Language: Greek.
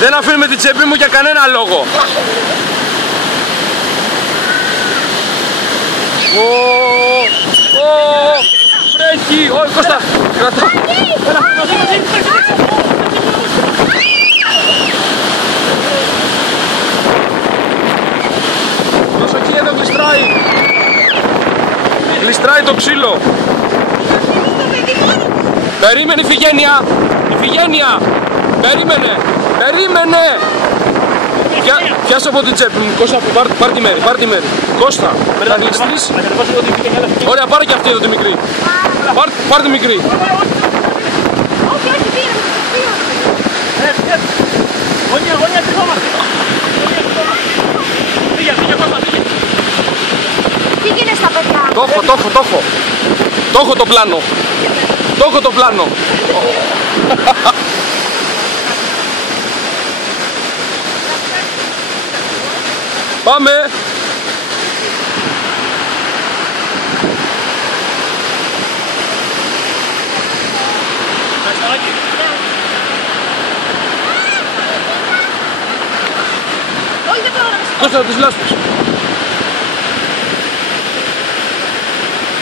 Δεν αφήνουμε την τσέπη μου για κανένα λόγο. Βρέχει! Όχι, Κώστα! Κρατά! Προσοχή, εδώ γλιστράει! Γλιστράει το ξύλο! Περίμενε, Ιφηγένεια! Ιφηγένεια! Περίμενε! Περίμενε! Πιάσω από την τσέπη μου, Κώστα, πάρ' τη μέρη, πάρ' τη μέρη. Κώστα, θα γλιστρείς. Ωραία, πάρε και αυτή εδώ τη μικρή. Πάρ' τη μικρή. Όχι, όχι, πήραμε. Γωνία, τριχόμαστε. Πήγε, Κώστα, πήγε. Τι γίνεται στα παιδιά? Το έχω. Το έχω το πλάνο. Το έχω το πλάνο. Πάμε! Όχι, δεν μπορώ να με Κώστα, τις λάσπες.